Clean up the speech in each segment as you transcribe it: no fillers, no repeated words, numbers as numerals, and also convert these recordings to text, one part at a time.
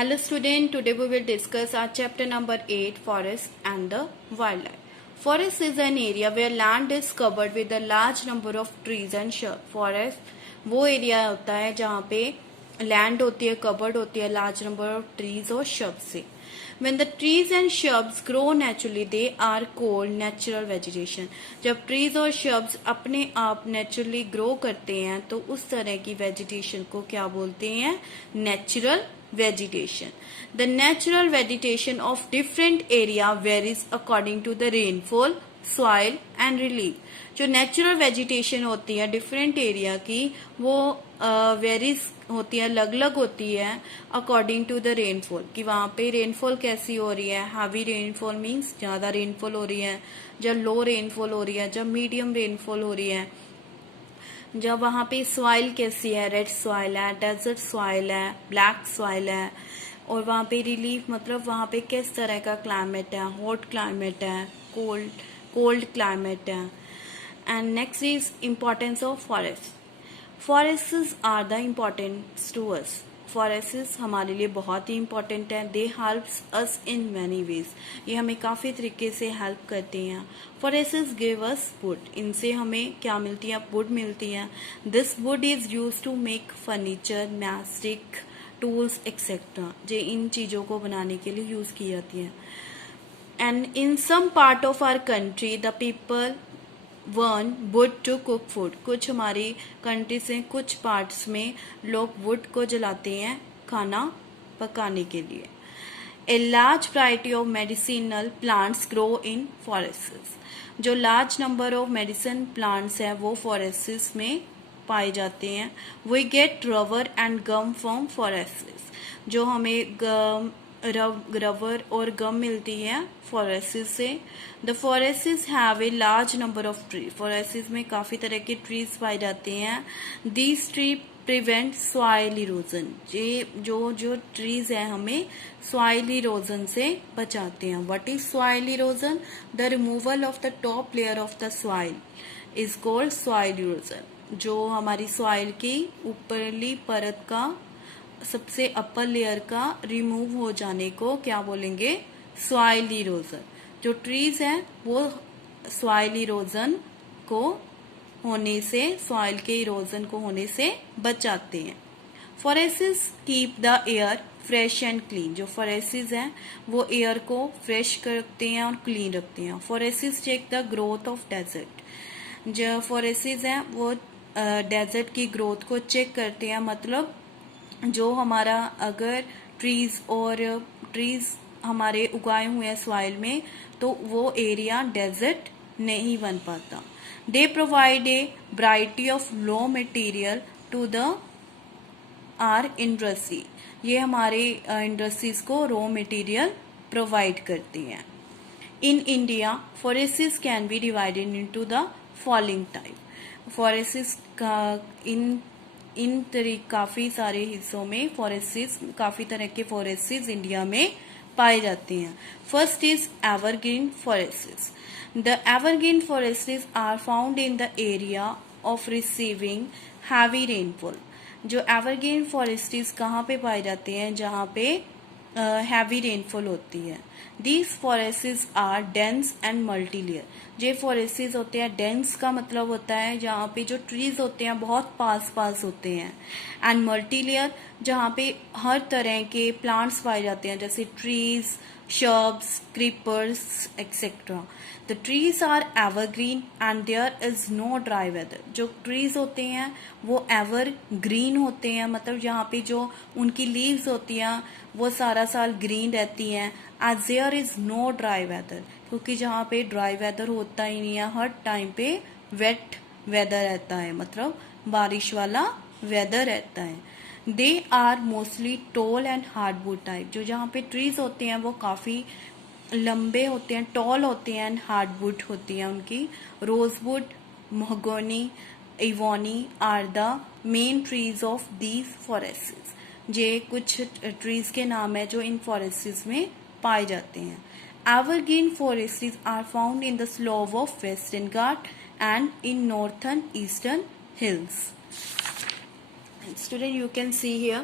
Hello student, today we will discuss our chapter number 8, Forest and the Wildlife. Forest is an area where land is covered with a large number of trees and shrubs. Forest वो area होता है जहाँ पे land होती है, covered होती है large number of trees और shrubs से. When the trees and shrubs grow naturally, they are called natural vegetation. जब trees और shrubs अपने आप naturally grow करते हैं तो उस तरह की vegetation को क्या बोलते हैं? Natural vegetation. The natural vegetation of different area varies according to the rainfall, soil and relief. जो नेचुरल वेजिटेशन होती है डिफरेंट एरिया की वो वेरीज होती है, अलग अलग होती है अकॉर्डिंग टू द रेनफॉल, कि वहाँ पे रेनफॉल कैसी हो रही है. हैवी रेनफॉल मीन्स ज्यादा रेनफॉल हो रही है, जब लो रेनफॉल हो रही है, जब मीडियम रेनफॉल हो रही है, जब वहाँ पे सॉइल कैसी है, रेड सॉइल है, डेजर्ट सॉइल है, ब्लैक सॉइल है, और वहाँ पे रिलीफ मतलब वहाँ पे किस तरह का क्लाइमेट है, हॉट क्लाइमेट है, कोल्ड क्लाइमेट है. And next is importance of forest. Forests are the importance to us. Forests हमारे लिए बहुत ही इम्पोर्टेंट है. They helps us in many ways. ये हमें काफ़ी तरीके से हेल्प करते हैं. Forests give us wood. इनसे हमें क्या मिलती है? वुड मिलती है. This wood is use to make furniture, mastic, tools etcetera. जो इन चीज़ों को बनाने के लिए यूज़ की जाती है. And in some part of our country the people one wood to cook food. कुछ हमारी कंट्री से कुछ पार्ट्स में लोग वुड को जलाते हैं खाना पकाने के लिए. A large variety of medicinal plants grow in forests. जो large number of medicine plants है वो फॉरेस्ट्स में पाए जाते हैं. We get rubber and gum from forests. जो हमें रबर और गम मिलती है फॉरेस्ट से. The forest have a large number of tree. Forest में काफी तरह के ट्रीज पाए जाते हैं. These tree prevent soil erosion. जो ट्रीज है हमें सॉइल इरोजन से बचाते हैं. What is soil erosion? The removal of the top layer of the soil is called soil erosion. जो हमारी सॉइल की ऊपरली परत का सबसे अपर लेयर का रिमूव हो जाने को क्या बोलेंगे? Soil erosion. जो ट्रीज हैं वो सॉइल इरोजन को होने से, सॉइल के इरोजन को होने से बचाते हैं. Forests keep the air fresh and clean. जो फॉरेस्ट्स हैं वो एयर को फ्रेश रखते हैं और क्लीन रखते हैं. Forests check the growth of desert. जो फॉरेस्ट्स हैं वो डेजर्ट की ग्रोथ को चेक करते हैं. मतलब जो हमारा अगर ट्रीज हमारे उगाए हुए हैं सॉइल में तो वो एरिया डेजर्ट नहीं बन पाता. They provide a variety of low material to the our industry. ये हमारे इंडस्ट्रीज को रॉ मटेरियल प्रोवाइड करती हैं. In India forests can be divided into the following type. Forests काफी सारे हिस्सों में फॉरेस्ट्स, काफी तरह के फॉरेस्ट्स इंडिया में पाए जाते हैं. First is evergreen forests. The evergreen forests are found in the area of receiving heavy rainfall. जो एवरग्रीन फॉरेस्ट्स कहाँ पे पाए जाते हैं? जहाँ पे हैवी रेनफॉल होती है. These forests are dense and multi layer. जो फॉरेस्ट्स होते हैं, डेंस का मतलब होता है जहाँ पे जो ट्रीज होते हैं बहुत पास होते हैं, एंड मल्टी लेयर जहाँ पे हर तरह के प्लांट्स पाए जाते हैं जैसे trees, shrubs, creepers, etc. The trees are evergreen and there is no dry weather. जो trees होते हैं वो evergreen होते हैं, मतलब यहाँ पे जो उनकी leaves होती हैं वो सारा साल green रहती हैं. As there is no dry weather, क्योंकि जहाँ पे dry weather होता ही नहीं है, हर टाइम पे wet weather रहता है, मतलब बारिश वाला weather रहता है. They are mostly tall and hardwood type. जो जहाँ पे ट्रीज होते हैं वो काफी लंबे होते हैं, टॉल होते हैं, एंड हार्डवुड होती हैं उनकी. Rosewood, mahogany, ebony are the main trees of these forests. ये कुछ ट्रीज के नाम है जो इन फॉरेस्ट्स में पाए जाते हैं. Evergreen forests are found in the slope of western Ghat and in northern eastern hills. Student, you can see here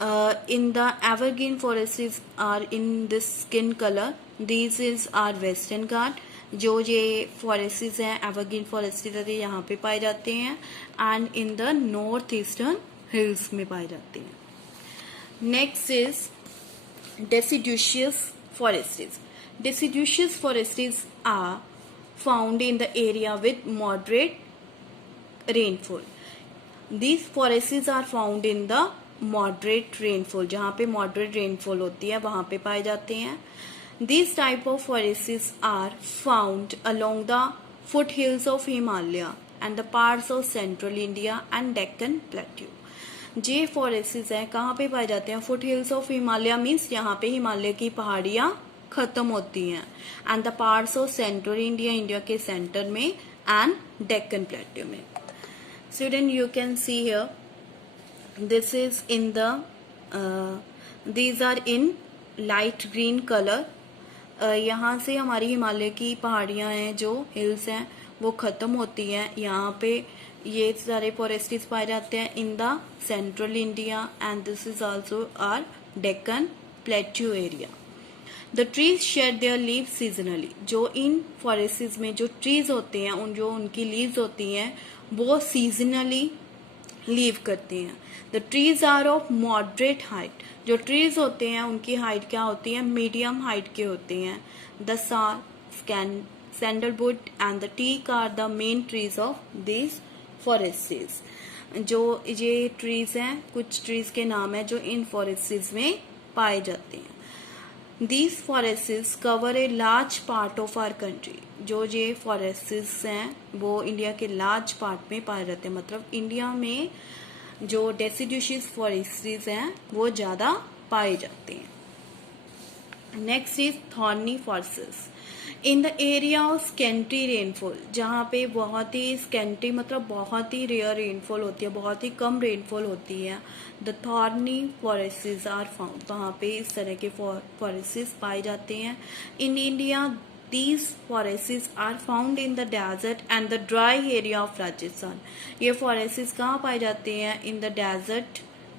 In the evergreen forests are in this skin color. These is our western Ghat. जो ये forests हैं evergreen forests है यहाँ पे पाए जाते हैं and in the north eastern hills में पाए जाते हैं. Next is deciduous forests. Deciduous forests are found in the area with moderate rainfall. These forests are found in the moderate rainfall. जहाँ पे moderate rainfall होती है वहाँ पे पाए जाते हैं. These type of forests are found along the foothills of Himalaya and the parts of central India and Deccan Plateau. जे फॉरेस्ट्स हैं कहाँ पे पाए जाते हैं? Foot hills of Himalaya means यहाँ पे हिमालय की पहाड़ियाँ खत्म होती हैं and the parts of central India, India के सेंटर में एंड डेक्कन प्लेट्यू में. Student you can see here this is in the these are in light green colour. यहाँ से हमारी हिमालय की पहाड़ियाँ हैं जो हिल्स हैं वो खत्म होती हैं. यहाँ पे ये सारे फॉरेस्ट्स पाए जाते हैं in the central India and this is also are Deccan plateau area. The trees shed their leave seasonally. जो इन फॉरेस्ट्स में जो ट्रीज होते हैं जो उनकी लीव्स होती हैं वो सीजनली लीव करते हैं. The trees are of moderate height. जो ट्रीज होते हैं उनकी हाइट क्या होती है? मीडियम हाइट के होते हैं. The sal, sandalwood and the teak are the main trees of this forests. जो ये ट्रीज हैं कुछ ट्रीज के नाम है जो इन फॉरेस्ट्स में पाए जाते हैं. These forests cover a large part of our country. जो ये फॉरेस्ट्स हैं वो इंडिया के लार्ज पार्ट में पाए जाते हैं. मतलब इंडिया में जो डेसिडुशियस फॉरेस्ट्स हैं वो ज्यादा पाए जाते हैं. Next is thorny forests. In the area of scanty rainfall. जहाँ पे बहुत ही स्केंटी मतलब बहुत ही रेयर रेनफॉल होती है, बहुत ही कम रेनफॉल होती है. The thorny forests are found. वहाँ पे इस तरह के फॉरेस्ट्स पाए जाते हैं. In India these forests are found in the desert and the dry area of Rajasthan. ये forests कहाँ पाए जाते हैं? in the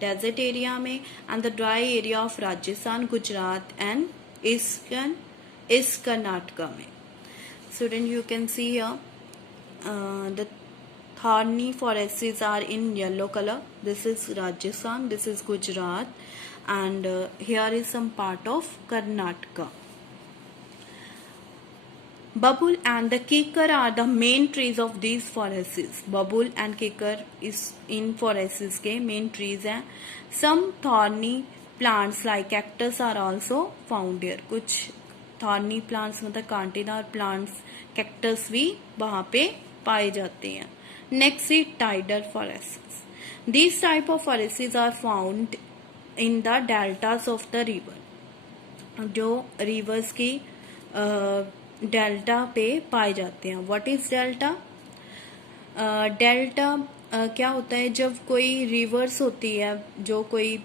desert area में and the dry area of Rajasthan, Gujarat and East Karnataka में. Student you can see here the thorny forests are in yellow color. This is Rajasthan, this is Gujarat and here is some part of Karnataka. Babul and the kikar are the main trees of these forests. Babul and kikar is in forests के main trees हैं. Some thorny plants like cactus are also found here. कुछ thorny plants मतलब कांटेदार plants, cactus भी वहाँ पे पाए जाते हैं. Next is tidal forests. These type of forests are found in the deltas of the river. जो rivers की डेल्टा पे पाए जाते हैं. What is delta? डेल्टा क्या होता है? जब कोई रिवर्स होती है, जो कोई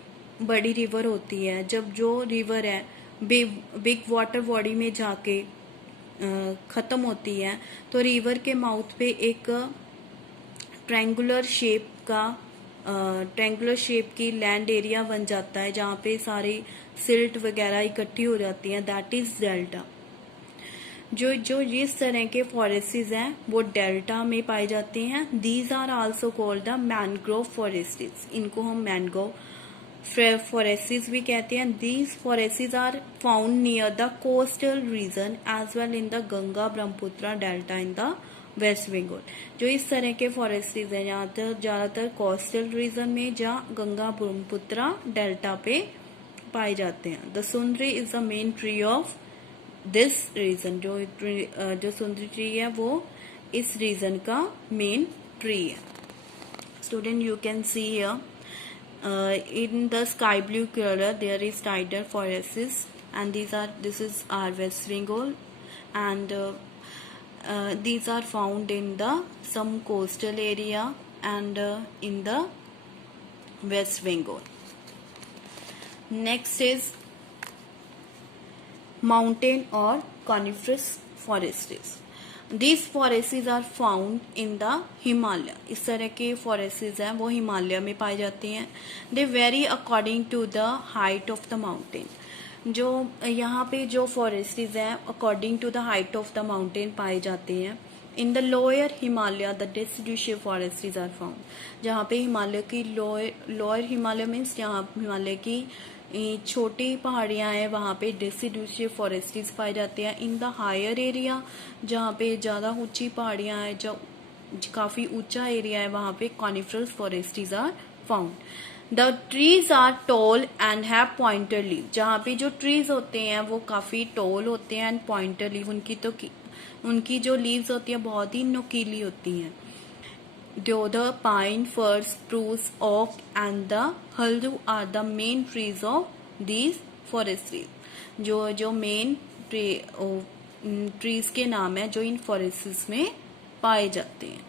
बड़ी रिवर होती है, जब जो रिवर है बिग वाटर बॉडी में जाके खत्म होती है तो रिवर के माउथ पे एक ट्रायंगुलर शेप की लैंड एरिया बन जाता है जहाँ पे सारी सिल्ट वगैरह इकट्ठी हो जाती हैं. That is delta. जो इस तरह के फॉरेस्ट्स हैं वो डेल्टा में पाए जाते हैं. These are also called the mangrove forests. इनको हम मैनग्रोव फॉरेस्ट्स भी कहते हैं. These forests are found near the coastal region as well in the Ganga Brahmaputra delta in the west Bengal. जो इस तरह के फॉरेस्ट्स हैं यहाँ पर ज्यादातर कोस्टल रीजन में जहाँ गंगा ब्रह्मपुत्र डेल्टा पे पाए जाते हैं. The sundari is the main tree of this region. जो सुंदरी ट्री है वो इस रीजन का मेन ट्री है. Student you can see here in the sky blue colour there is tidal forests and this is our west Bengal and these are found in the some coastal area and in the West Bengal. Next is mountain or coniferous forests. These forests are found in the Himalaya. इस तरह के forests हैं वो हिमालय में पाए जाते हैं. They vary according to the height of the mountain. जो यहाँ पे जो forests हैं according to the height of the mountain पाए जाते हैं. In the lower Himalaya, the deciduous forests are found. जहाँ पे हिमालय की lower Himalaya means जहाँ हिमालय की छोटी पहाड़ियाँ हैं वहाँ पे डेसिडुअस फॉरेस्ट्स पाए जाते हैं. इन द हायर एरिया, जहाँ पे ज़्यादा ऊंची पहाड़ियाँ हैं, जो काफ़ी ऊंचा एरिया है, वहाँ पे coniferous forests are found. The trees are tall and have pointer leave. जहाँ पे जो ट्रीज होते हैं वो काफ़ी टॉल होते हैं एंड पॉइंटर लीव, उनकी जो लीव्स होती हैं बहुत ही नुकीली होती हैं. Deodar, pine, fir, spruce, oak and the haldu are the main trees of these forests. जो मेन ट्रीज के नाम है जो इन फॉरेस्ट्स में पाए जाते हैं.